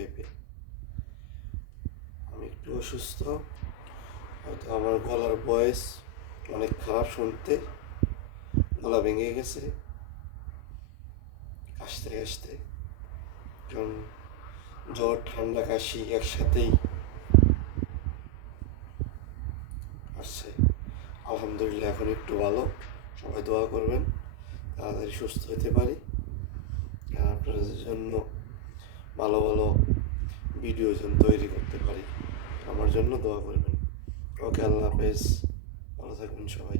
ভেবে। আমি একটু অসুস্থ, হয়তো আমার গলার ভয়েস অনেক খারাপ শুনতে, গলা ভেঙে গেছে কাশতে কাশতে, কারণ জ্বর ঠান্ডা কাশি একসাথেই আসছে। আলহামদুলিল্লাহ এখন একটু ভালো। সবাই দোয়া করবেন তাড়াতাড়ি সুস্থ হতে পারি, আর আপনাদের জন্য ভালো ভালো ভিডিও যেন তৈরি করতে পারি। আমার জন্য দোয়া করবেন। ওকে, আল্লাহ হাফেজ, ভালো থাকবেন সবাই।